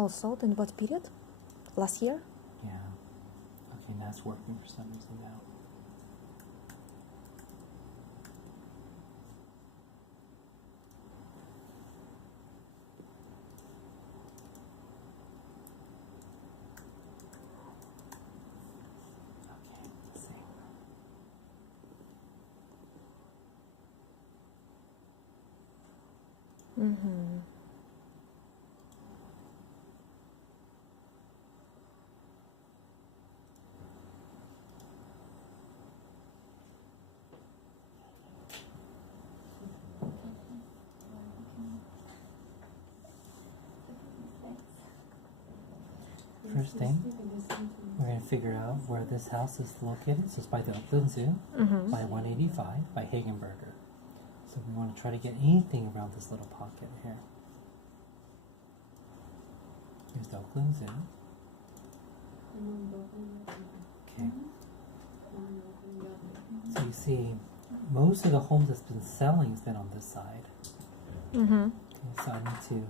All sold in what period? Last year? Yeah. Okay, now it's working for some reason now. Okay, let's see. Mm-hmm. First thing, we're going to figure out where this house is located. So it's by the Oakland Zoo, Mm-hmm. by 185, by Hagenberger. So we want to try to get anything around this little pocket here. Here's the Oakland Zoo. Okay. So you see, most of the homes that's been selling has been on this side. Mm-hmm. Okay, so I need to.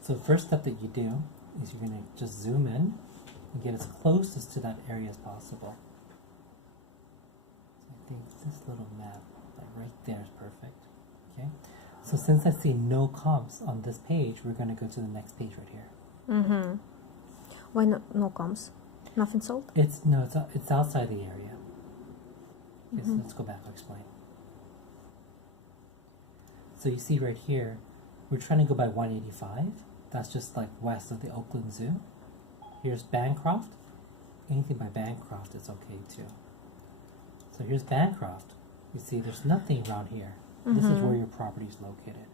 So the first step that you do is you're going to just zoom in and get as closest to that area as possible. So I think this little map, like right there, is perfect. Okay. So since I see no comps on this page, we're going to go to the next page right here. Mm-hmm. Why no comps? Nothing sold? It's outside the area. Okay, so let's go back. I'll explain. So you see right here, we're trying to go by 185. That's just like west of the Oakland Zoo. Here's Bancroft. Anything by Bancroft is okay too. So here's Bancroft. You see there's nothing around here. This is where your property is located.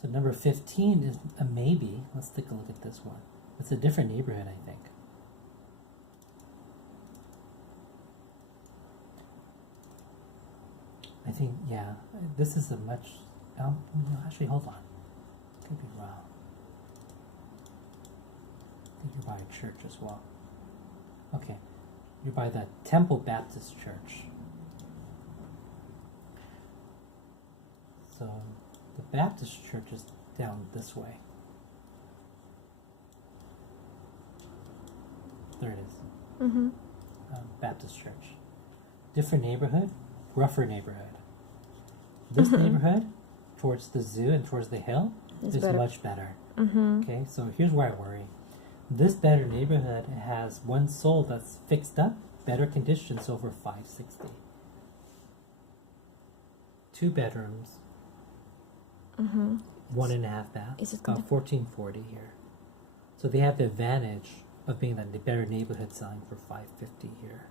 So number 15 is a maybe. Let's take a look at this one. It's a different neighborhood, I think. I think, yeah, this is a much, no, actually, hold on. Could be wrong. I think you're by a church as well. Okay, you're by the Temple Baptist Church. So the Baptist church is down this way. There it is. Mm-hmm. Baptist church. Different neighborhood, rougher neighborhood. This neighborhood, towards the zoo and towards the hill, It's is better. much better. Mm-hmm. Okay, so here's where I worry. This better neighborhood has one sold that's fixed up, better conditions, over 560. 2 bedrooms, Mm-hmm. 1.5 bath, Is it about gonna- 1440 here. So they have the advantage of being that the better neighborhood selling for 550 here.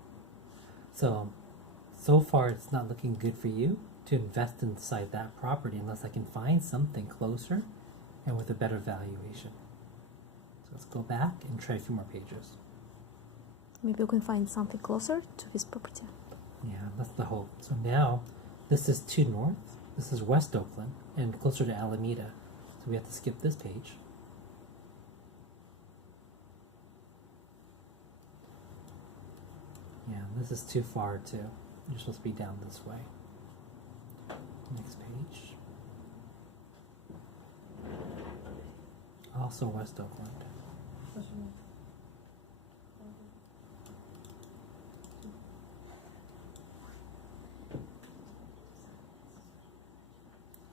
So far it's not looking good for you to invest inside that property unless I can find something closer and with a better valuation. So let's go back and try a few more pages. Maybe we can find something closer to this property. Yeah, that's the hope. So now this is to north, this is West Oakland, and closer to Alameda. So we have to skip this page. Yeah, this is too far too. You're supposed to be down this way. Next page. Also West Oakland.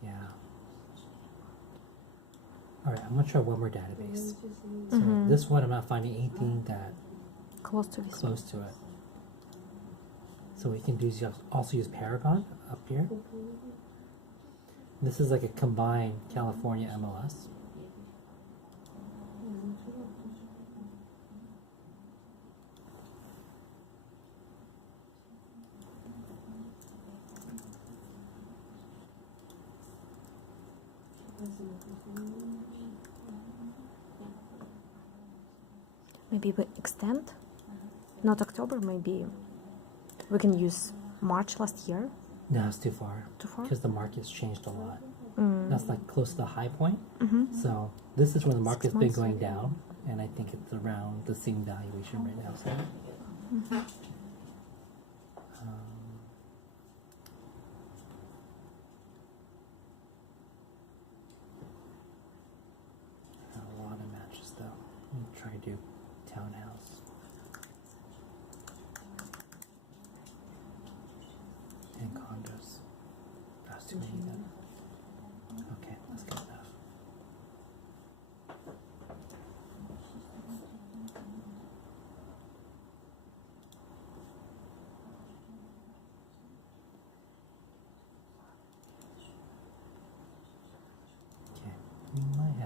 Yeah. Alright, I'm gonna try one more database. So this one I'm not finding anything that Close to this. close to it. So we can do also use Paragon up here. This is like a combined California MLS. Maybe we extend. Not October. Maybe we can use March last year. No, it's too far. Too far? Because the market's changed a lot. Mm. That's like close to the high point. Mm-hmm. So this is when the market's been months. going down, and I think it's around the same valuation right now. So. A lot of matches though.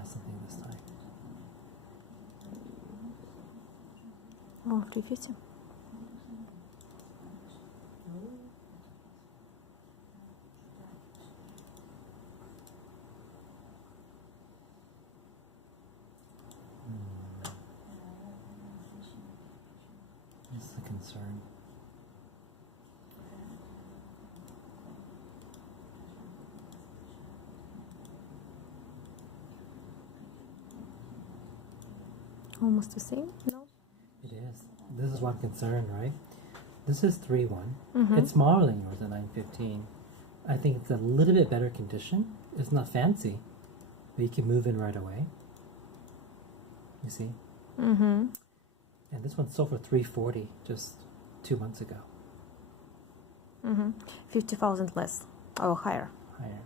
have something this time. Oh, 350. This is a concern. Almost the same? No? It is. This is one concern, right? This is 3-1. Mm-hmm. It's smaller than yours at 915. I think it's a little bit better condition. It's not fancy, but you can move in right away. You see? Mm-hmm. And this one sold for 340 just 2 months ago. Mm-hmm. 50,000 less or higher. Higher.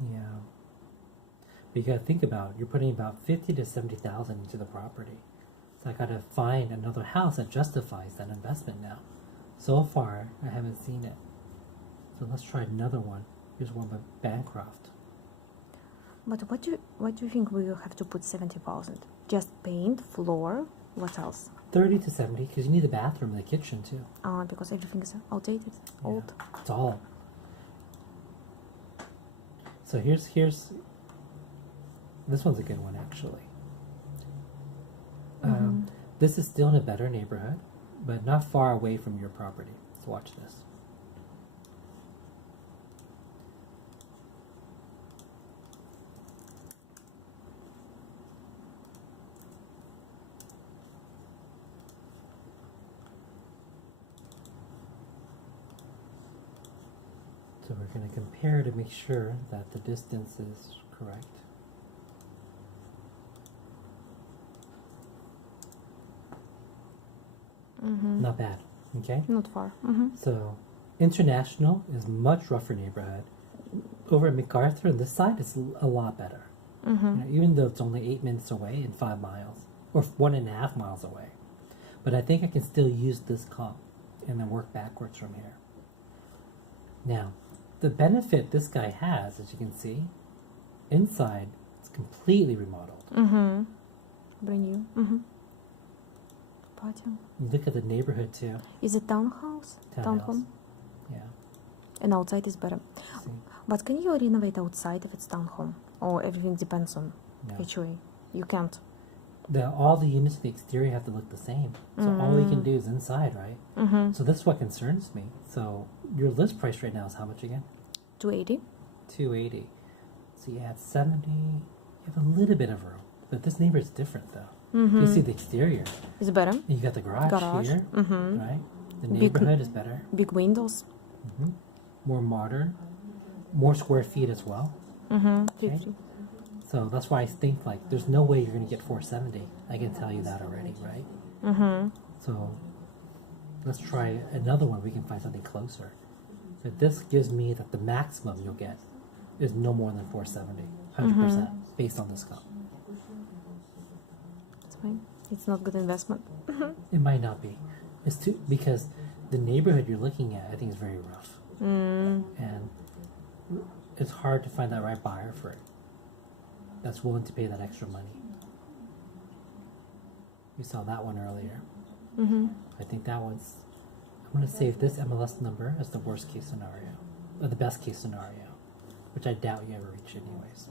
Yeah. But you gotta think about it. You're putting about 50 to 70,000 into the property. So I gotta find another house that justifies that investment now. So far, I haven't seen it. So let's try another one. Here's one by Bancroft. But what do you think we will have to put 70,000? Just paint, floor, what else? 30 to 70, because you need the bathroom and the kitchen too. Because everything is outdated, Yeah, old. it's all. So here's this one's a good one actually. This is still in a better neighborhood, but not far away from your property. So watch this. So we're going to compare to make sure that the distance is correct. Mm-hmm. Not bad, okay? Not far. Mm-hmm. So International is much rougher neighborhood. Over at MacArthur on this side, it's a lot better. Mm-hmm. You know, even though it's only 8 minutes away and 5 miles, or 1.5 miles away. But I think I can still use this comp and then work backwards from here. Now, the benefit this guy has, as you can see, inside, it's completely remodeled. Mm-hmm. Brand new. Mm-hmm. Patio. You look at the neighborhood too. Is it townhouse? Townhome? Yeah. And outside is better. See? But can you renovate outside if it's townhome? Or everything depends on No. HOA? You can't. All the units in the exterior have to look the same. So all we can do is inside, right? Mm-hmm. So that's what concerns me. So your list price right now is how much again? 280? 280. So you add 70. You have a little bit of room. But this neighbor is different though. Mm-hmm. You see the exterior. Is better? And you got the garage, here, Mm-hmm. right? The Big- neighborhood is better. Big windows. More modern. More square feet as well. Mm-hmm. Okay. 50. So that's why I think like there's no way you're gonna get 470. I can tell you that already, right? Mm-hmm. So let's try another one. We can find something closer. So this gives me that the maximum you'll get is no more than 470, 100% based on this comp. It's fine. It's not good investment. It might not be. It's too because the neighborhood you're looking at, I think, is very rough, and it's hard to find that right buyer for it that's willing to pay that extra money. We saw that one earlier. Mm-hmm. I think that one's. I'm going to save this MLS number as the worst case scenario, or the best case scenario, which I doubt you ever reach anyways.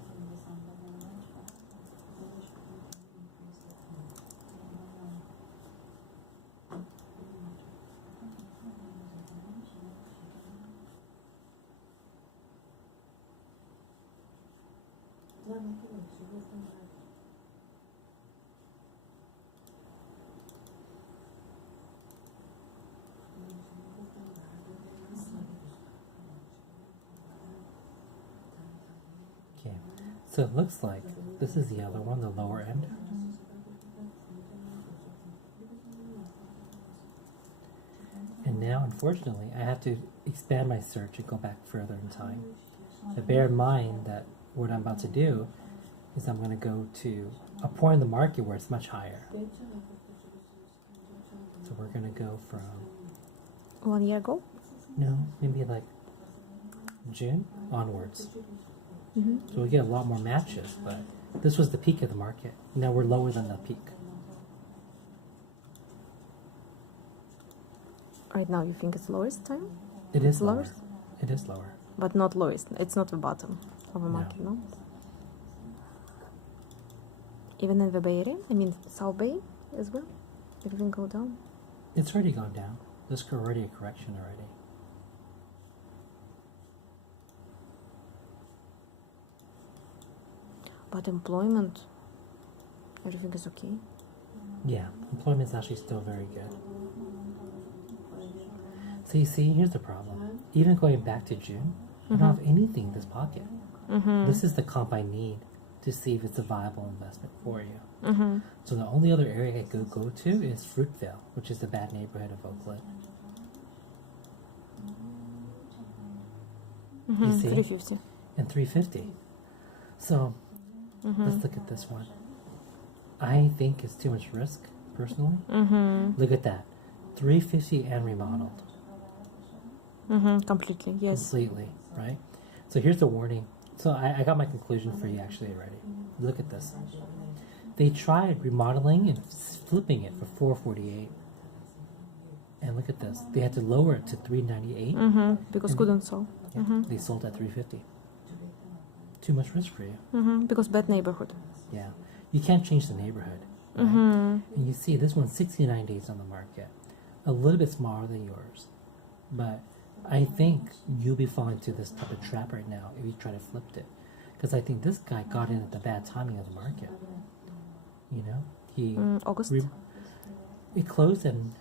Okay, so it looks like this is the other one, the lower end. And now, unfortunately, I have to expand my search and go back further in time. But bear in mind that what I'm about to do is I'm going to go to a point in the market where it's much higher. So we're going to go from, 1 year ago? no, maybe like June onwards. Mm-hmm. So we get a lot more matches, but This was the peak of the market. Now we're lower than the peak. Right now, you think it's lowest time, It is lower. lowest? It is lower. But not lowest. It's not the bottom of a No. market, no? Even in the Bay Area, I mean South Bay as well. It even go down. It's already gone down. There's already a correction already. But employment, everything is okay. Yeah, employment's actually still very good. So you see, here's the problem. Even going back to June, I don't have anything in this pocket. This is the comp I need to see if it's a viable investment for you. So the only other area I could go to is Fruitvale, which is the bad neighborhood of Oakland. You see? 350. And 350. So let's look at this one. I think it's too much risk, personally. Look at that. 350 and remodeled. Completely, yes. Completely, right? So here's the warning. So I got my conclusion for you actually already. Look at this. They tried remodeling and flipping it for 448. And look at this. They had to lower it to 398. Because And couldn't sell. Yeah, they sold at 350. Too much risk for you. Because bad neighborhood. Yeah. You can't change the neighborhood. Right? And you see this one's 69 days on the market. A little bit smaller than yours. But I think you'll be falling into this type of trap right now if you try to flip it. Because I think this guy got in at the bad timing of the market. You know? He August, it closed in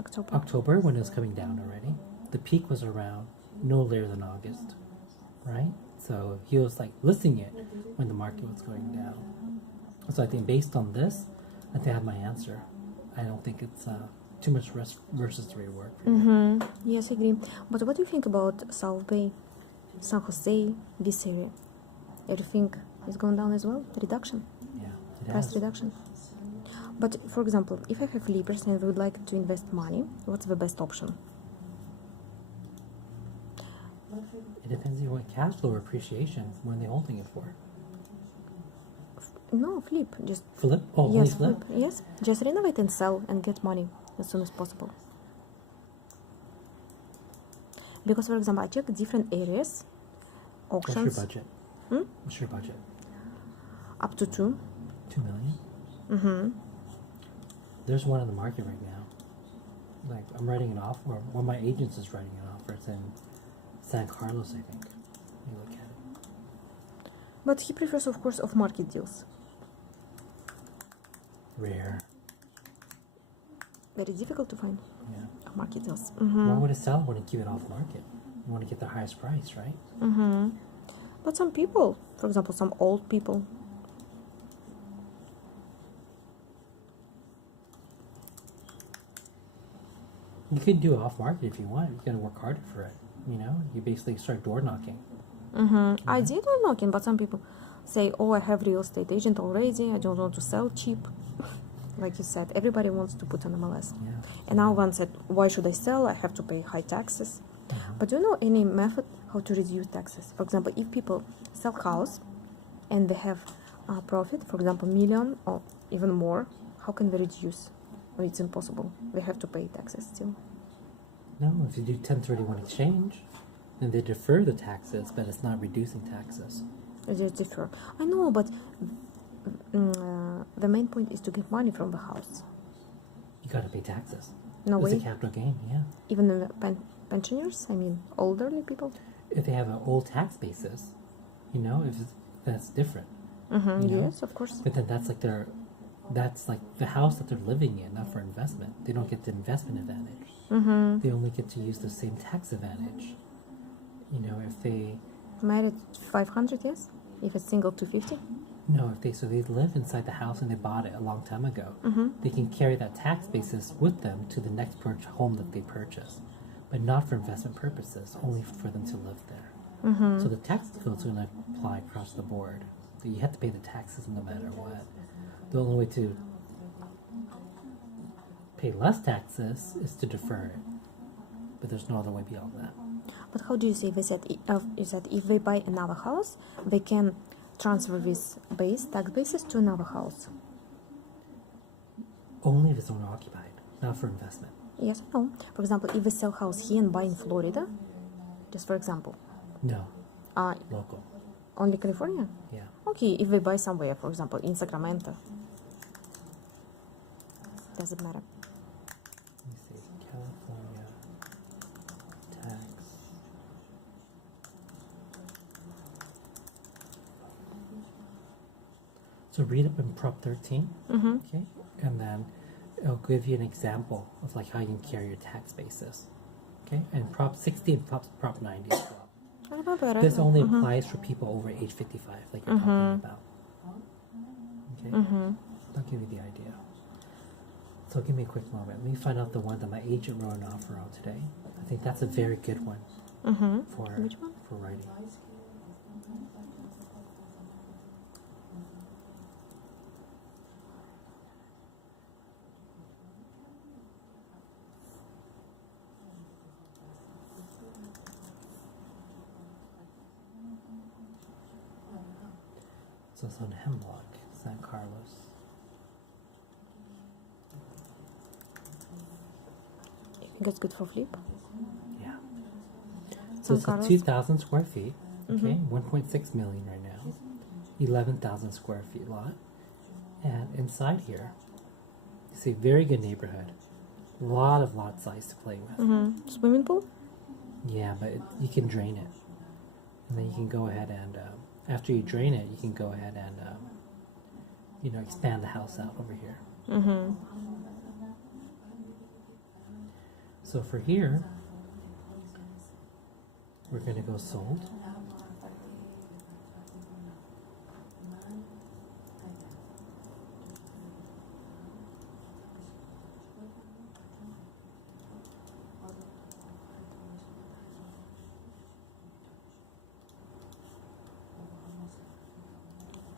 October. October when it was coming down already. The peak was around no later than August. Right? So he was like listing it when the market was going down. So I think based on this, I think I have my answer. I don't think it's too much risk versus the reward. For you. Yes, I agree. But what do you think about South Bay, San Jose, this area? Everything is going down as well? Reduction, Yeah, it price has. reduction. But for example, if I have Libras and would like to invest money, what's the best option? It depends on what cash flow or appreciation when they're holding it for. No, flip. Just Flip? Oh, yes, only flip? Yes, just renovate and sell and get money as soon as possible. Because, for example, I check different areas, What's your auctions budget? What's your budget? up to 2. 2 million? There's one in the market right now. Like, I'm writing it off, or one of my agents is writing it off. It's in San Carlos, I think. Let me look at it. But he prefers, of course, off-market deals. Rare. Very difficult to find Yeah. off-market deals. Why would a seller want to keep it off market? You want to get the highest price, right? But some people, for example, some old people, You can do it off market if you want. You gotta work harder for it. You know, you basically start door knocking. I did door knocking, but some people say, oh, I have real estate agent already, I don't want to sell cheap. Like you said, everybody wants to put on MLS. Yeah. And now one said, why should I sell? I have to pay high taxes. But do you know any method how to reduce taxes? For example, if people sell house and they have profit, for example, million or even more, how can they reduce? Well, it's impossible. They have to pay taxes still. No, if you do 1031 exchange, then they defer the taxes, but it's not reducing taxes. They differ. I know, but the main point is to get money from the house. You gotta pay taxes. No It's a way. capital gain, yeah. Even the pensioners, I mean, elderly people. If they have an old tax basis, you know, if it's, that's different. You know? Yes, of course. But then that's like the house that they're living in, not for investment. They don't get the investment advantage. They only get to use the same tax advantage. You know, if they Married 500, yes. If it's single, 250. if they live inside the house and they bought it a long time ago, they can carry that tax basis with them to the next home that they purchase, but not for investment purposes, only for them to live there. So the tax code is going to apply across the board. So you have to pay the taxes no matter what. The only way to pay less taxes is to defer it, but there's no other way beyond that. But how do you say this? Is that if they buy another house, they can transfer this tax basis to another house. Only if it's owner occupied, not for investment. Yes, no. For example, if we sell house here and buy in Florida, just for example, No, uh, local. only California. Yeah. Okay, if we buy somewhere, for example, in Sacramento, does it matter? Let me see. California tax. So read up in Prop 13. Mm-hmm. Okay, and then it'll give you an example of like how you can carry your tax basis. Okay, and Prop 60 and Prop 90 as well. I remember it. This only applies for people over age 55, like you're talking about. Okay, I'll give you the idea. So give me a quick moment. Let me find out the one that my agent wrote an offer on today. I think that's a very good one for Which one? for writing. So it's on Hemlock, San Carlos. You think it's good for flip? Yeah. So San it's Carlos? a 2,000 square feet. Okay, 1.6 million right now. 11,000 square feet lot. And inside here, you see very good neighborhood. A lot of lot size to play with. Swimming pool? Yeah, but you can drain it. And then you can go ahead and, after you drain it, you can go ahead and, expand the house out over here. So for here, we're going to go sold.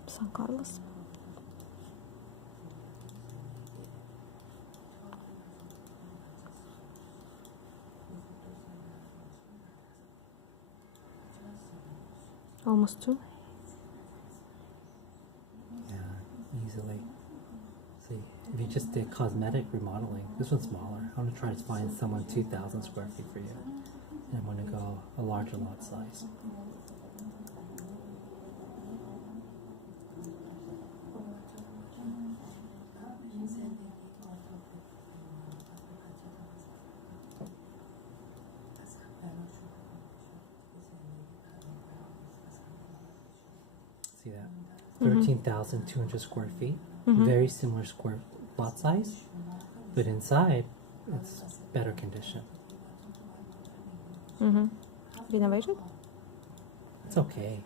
San Carlos. Almost 2. Yeah, easily. See, if you just did cosmetic remodeling, this one's smaller. I'm going to try to find someone 2,000 square feet for you. And I'm going to go a larger lot size. See that? 13,200 square feet. Very similar square lot size, but inside it's better condition. Renovation? It's okay.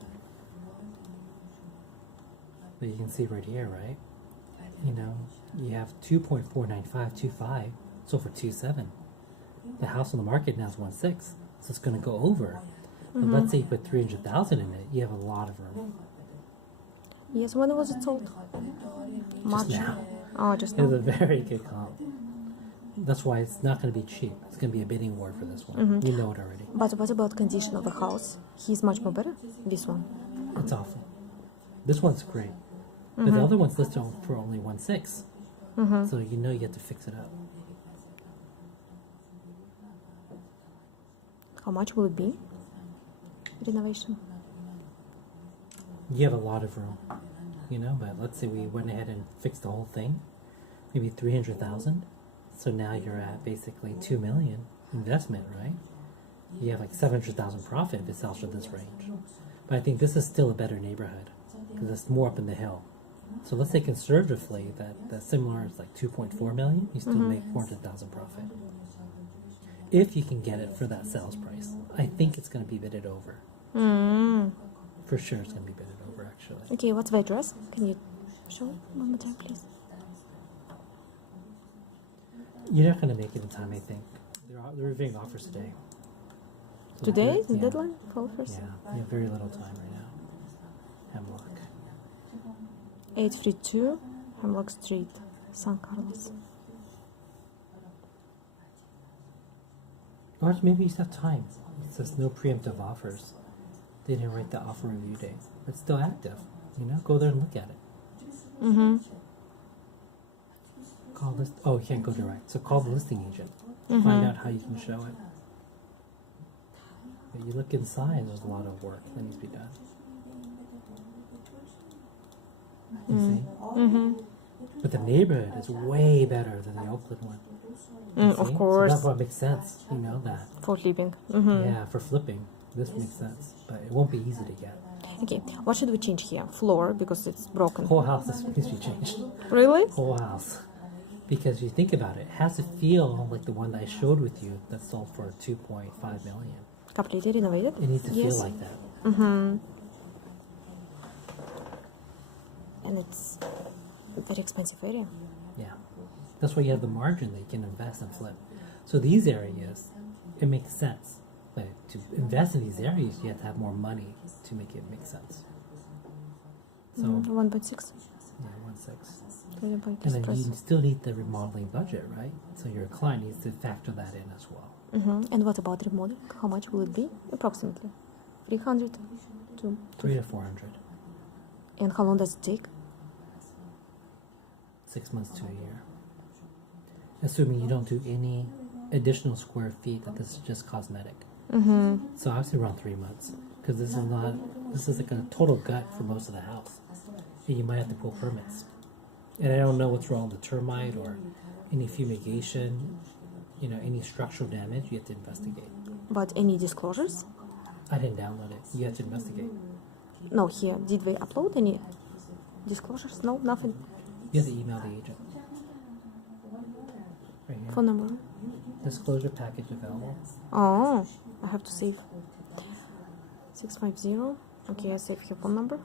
But you can see right here, right? You have 2.49525 sold for 2.7. The house on the market now is 1.6, so it's going to go over. But let's say you put 300,000 in it, you have a lot of room. Yes, when was it sold? March. now. Oh, just It's now. a very good comp. That's why it's not going to be cheap. It's going to be a bidding war for this one. You know it already. But what about condition of the house? He's much more better. This one. It's awful. This one's great. But the other one's listed for only 1.6. So you have to fix it up. How much will it be? Renovation. You have a lot of room, but let's say we went ahead and fixed the whole thing, maybe 300,000. So now you're at basically 2 million investment, right? You have like 700,000 profit if it sells for this range. But I think this is still a better neighborhood because it's more up in the hill. So let's say conservatively that similar is like 2.4 million, you still make 400,000 profit. If you can get it for that sales price. I think it's going to be bidded over. For sure it's going to be bidded over, actually. Okay, what's the address? Can you show one more time, please? You're not going to make it in time, I think. They're reviewing offers today. So Today is the yeah. deadline for offers? Yeah, you have very little time right now. Hemlock. 832 Hemlock Street, San Carlos. Or maybe you just have time. It says no preemptive offers. They didn't write the offer review date. It's still active. You know, go there and look at it. Mm-hmm. Call list. Oh, you can't go direct. So call the listing agent. Mm-hmm. Find out how you can show it. But you look inside, there's a lot of work that needs to be done. You see? Mm-hmm. But the neighborhood is way better than the Oakland one. You Of see? course. So that's why it makes sense. You know that. For living. Mm-hmm. Yeah, for flipping, this makes sense. But it won't be easy to get. Okay, what should we change here? Floor, because it's broken. Whole house needs to be changed. Really? Whole house. Because you think about it, it has to feel like the one that I showed with you that sold for 2.5 million. Completely renovated? It needs to Yes. feel like that. Mm-hmm. And it's a very expensive area. Yeah. That's why you have the margin that you can invest and flip. So these areas, it makes sense. But to invest in these areas, you have to have more money to make it make sense. So, 1.6. yeah, 1.6. Very big And then stress. you still need the remodeling budget, right? So your client needs to factor that in as well. Mm-hmm. And what about remodeling? How much will it be? Approximately 300 to. 300 to 400. And how long does it take? 6 months to a year. Assuming you don't do any additional square feet, that this is just cosmetic. Mm-hmm. So obviously around 3 months. Because this is like a total gut for most of the house. And you might have to pull permits. And I don't know what's wrong with the termite or any fumigation, any structural damage, you have to investigate. But any disclosures? I didn't download it. You have to investigate. No, here. Did we upload any disclosures? No, nothing. You have to email the agent. Right here. Phone number. Disclosure package available. Oh, I have to save. 650. Okay, I save your phone number.